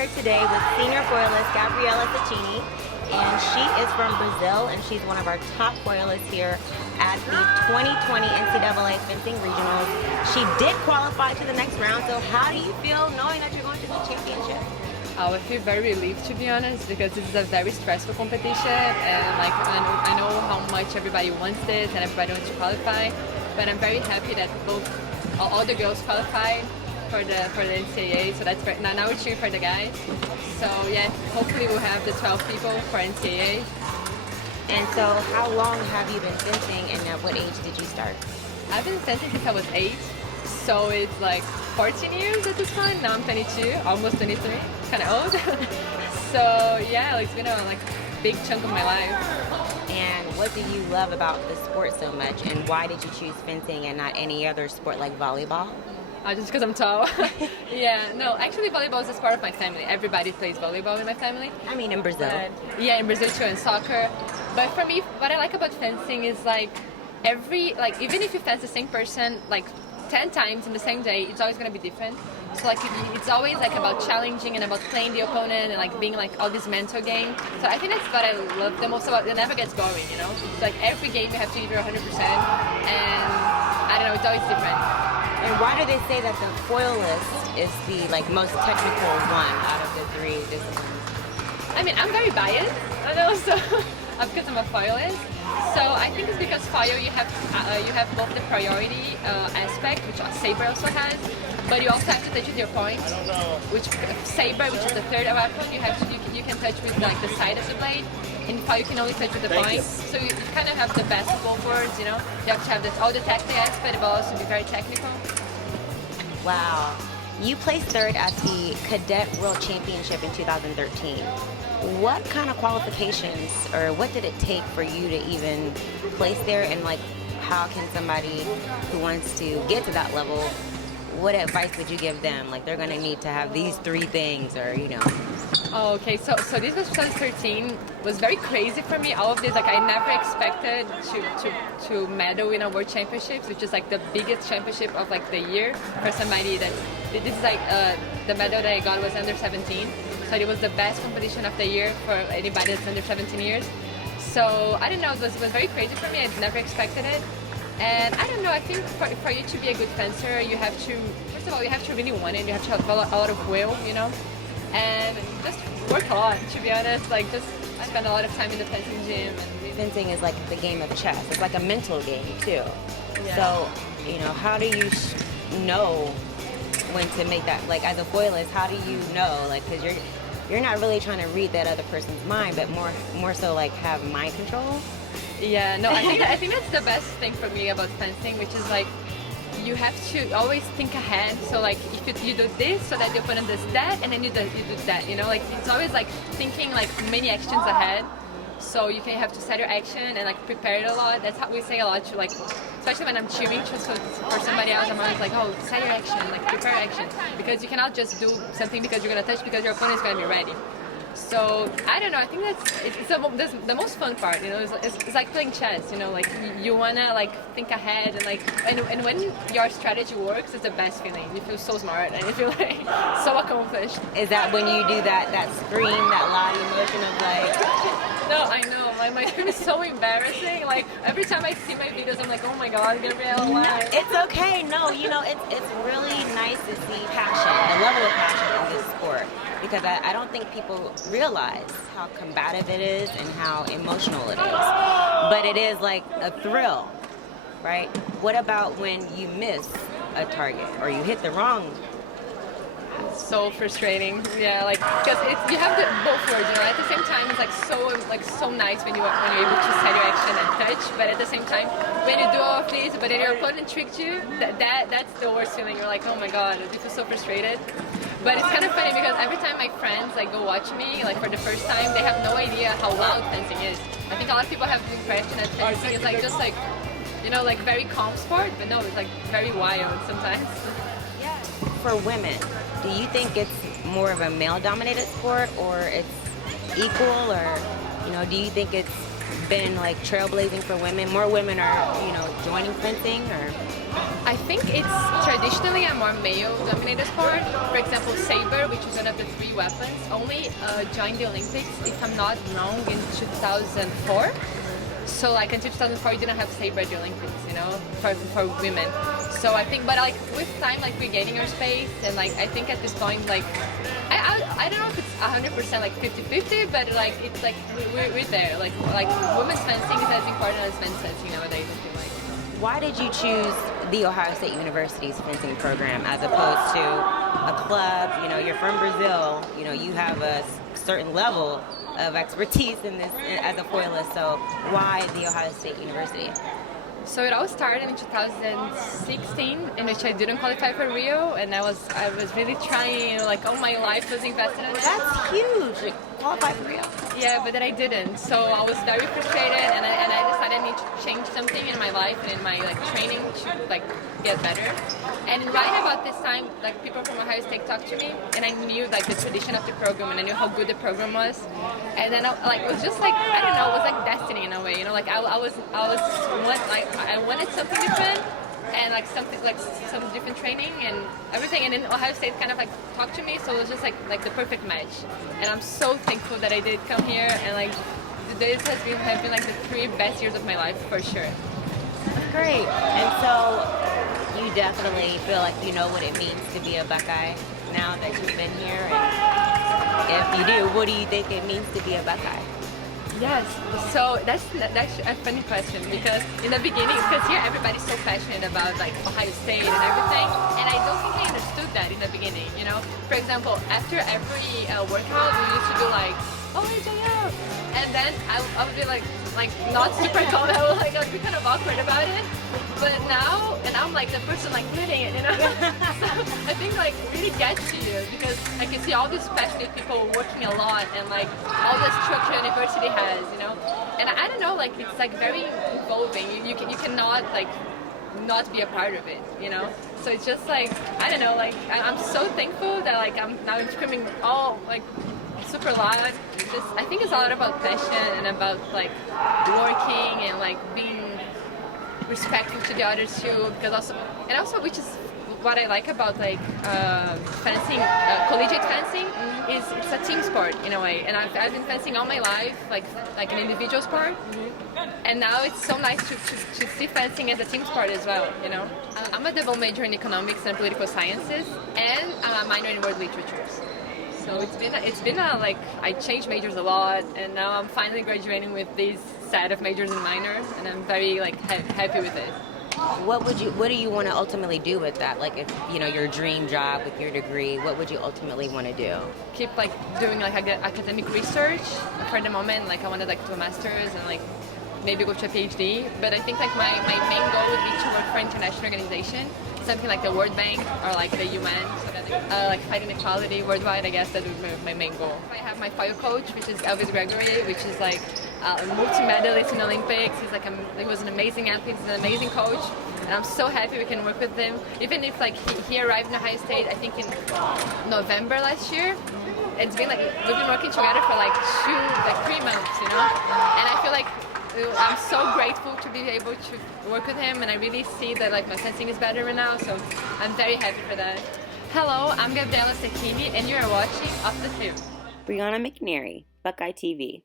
here today with senior foilist Gabriela Cecchini, and she is from Brazil, and she's one of our top foilists here at the 2020 NCAA Fencing Regionals. She did qualify to the next round, so how do you feel knowing that you're going to the championship? I feel very relieved, to be honest, because this is a very stressful competition, and like I know how much everybody wants this and everybody wants to qualify, but I'm very happy that all the girls qualified for the NCAA, so that's great. Now we're cheering for the guys. So yeah, hopefully we'll have the 12 people for NCAA. And so how long have you been fencing, and at what age did you start? I've been fencing since I was 8, so it's like 14 years at this point. Now I'm 22, almost 23, kind of old. So yeah, it's been a big chunk of my life. And what do you love about the sport so much, and why did you choose fencing and not any other sport like volleyball? Just because I'm tall. Yeah, no, actually volleyball is a sport of my family. Everybody plays volleyball in my family. I mean, in Brazil. Yeah, in Brazil too, and soccer. But for me, what I like about fencing is even if you fence the same person 10 times in the same day, it's always going to be different. So it's always about challenging and about playing the opponent and being all this mental game. So I think that's what I love the most about it. It never gets boring, you know? It's every game you have to give your 100%, and I don't know, it's always different. And why do they say that the foilist is the most technical one out of the 3 disciplines? I mean, I'm very biased, I know, so because I'm a foilist. So I think it's because foil you have both the priority aspect, which saber also has, but you also have to touch with your point. Which saber, which is the third weapon, you can touch with the side of the blade. In foil you can only touch with the point. So you kind of have the best of both worlds, you know. You have to have all the tactic aspect, but also be very technical. Wow. You placed 3rd at the Cadet World Championship in 2013. What kind of qualifications, or what did it take for you to even place there, and how can somebody who wants to get to that level, what advice would you give them? They're going to need to have these 3 things, or Oh, okay, so this was 2013. Was very crazy for me. All of this, I never expected to medal in a World Championships, which is the biggest championship of the year for somebody that. This is the medal that I got was under 17. So it was the best competition of the year for anybody that's under 17 years. So I don't know, it was very crazy for me. I never expected it. And I don't know, I think for you to be a good fencer, you have to, first of all, you have to really want it. You have to have a lot of will, you know, and just work a lot, to be honest. I spend a lot of time in the fencing gym. And fencing is the game of chess. It's a mental game too. Yeah. So, how do you know when to make that, as a foilist, how do you know, because you're not really trying to read that other person's mind, but more so have mind control? Yeah, no, I think that's the best thing for me about fencing, which is you have to always think ahead. So if you do this, so that the opponent does that, and then you do that, you know, it's always thinking many actions ahead. So you can have to set your action and prepare it a lot. That's how we say a lot to especially when I'm cheering for somebody else. I'm always oh, set your action, prepare action, because you cannot just do something because you're gonna touch, because your opponent is gonna be ready. So I don't know. I think that's the most fun part. You know, it's like playing chess. You know, you wanna think ahead and when your strategy works, it's the best feeling. You feel so smart and you feel so accomplished. Is that when you do that scream, that loud emotion of No, I know. My scream is so embarrassing. Every time I see my videos, I'm oh my God, Gabriela, why? No, it's okay. No, it's really nice to see passion, the level of passion in this sport. Because I don't think people realize how combative it is and how emotional it is. But it is a thrill, right? What about when you miss a target or you hit the wrong? So frustrating, yeah. Because you have both words, you know. At the same time, it's so nice when you're able to set your action and touch. But at the same time, when you do all of this, but then your opponent tricked you, that's the worst feeling. You're oh my God, you feel so frustrated. But it's kind of funny because every time my friends go watch me for the first time, they have no idea how loud fencing is. I think a lot of people have the impression that fencing is just very calm sport, but no, it's very wild sometimes. Yeah. For women, do you think it's more of a male-dominated sport, or it's equal, or do you think it's been trailblazing for women? More women are joining fencing, or? I think it's traditionally a more male-dominated sport. For example, saber, which is one of the 3 weapons only joined the Olympics, if I'm not wrong, in 2004. So like until 2004, you didn't have saber at the Olympics, you know, for women. So I think, but like with time, like we're gaining our space, and like I think at this point, like I don't know if it's 100% like 50-50, but like it's like we're there. Like women's fencing is as important as men's fencing nowadays. I feel like. Why did you choose the Ohio State University's fencing program as opposed to a club? You know, you're from Brazil. You know, you have a certain level of expertise in this as a foilist. So why the Ohio State University? So it all started in 2016, in which I didn't qualify for Rio, and I was really trying, like all my life was invested in it. That's huge. Like, qualify for Rio. Yeah, but then I didn't. So I was very frustrated, and I decided I need to change something in my life and in my like training to like get better. And right about this time, like people from Ohio State talked to me, and I knew like the tradition of the program, and I knew how good the program was. And then it was just like I don't know, it was like destiny in a way, you know, like I wanted something different, and like something like some different training and everything. And then Ohio State kind of like talked to me, so it was just like the perfect match. And I'm so thankful that I did come here, and like this have been like the 3 best years of my life for sure. Great. And so you definitely feel like you know what it means to be a Buckeye now that you've been here. And if you do, what do you think it means to be a Buckeye? Yes, so that's a funny question, because in the beginning, because here everybody's so passionate about like Ohio State and everything, and I don't think I understood that in the beginning, you know. For example, after every workout, we used to do like, oh, AJO, and then I would be like not super calm, I would be kind of awkward about it. But now, and I'm like the person like leading it, you know. So I think like really gets to you, because I can see all these passionate people working a lot, and like all the structure university has, you know. And I don't know, like it's like very involving. You cannot like not be a part of it, you know. So it's just like I don't know, like I'm so thankful that like I'm screaming all like super loud. Just I think it's a lot about passion and about like working and like being respectful to the others too, because also which is what I like about like fencing, collegiate fencing, is it's a team sport in a way, and I've been fencing all my life, like an individual sport, and now it's so nice to see fencing as a team sport as well, you know. I'm a double major in economics and political sciences, and I'm a minor in world literatures. So it's been a like I changed majors a lot, and now I'm finally graduating with these set of majors and minors, and I'm very like happy with it. What do you want to ultimately do with that? Like, if you know your dream job with your degree, what would you ultimately want to do? Keep like doing like academic research. For the moment, like I wanted like to do a master's and like maybe go to a PhD. But I think like my main goal would be to work for an international organization, something like the World Bank or like the UN, so that like fighting equality worldwide. I guess that would be my main goal. I have my foil coach, which is Elvis Gregory, which is like a multi-medalist in Olympics. He was an amazing athlete. He's an amazing coach, and I'm so happy we can work with him. Even if like he arrived in Ohio State, I think in November last year. It's been like we've been working together for like 3 months, you know. And I feel like I'm so grateful to be able to work with him, and I really see that like my fencing is better right now. So I'm very happy for that. Hello, I'm Gabriela Cecchini, and you are watching Off the Field. Brianna McNary, Buckeye TV.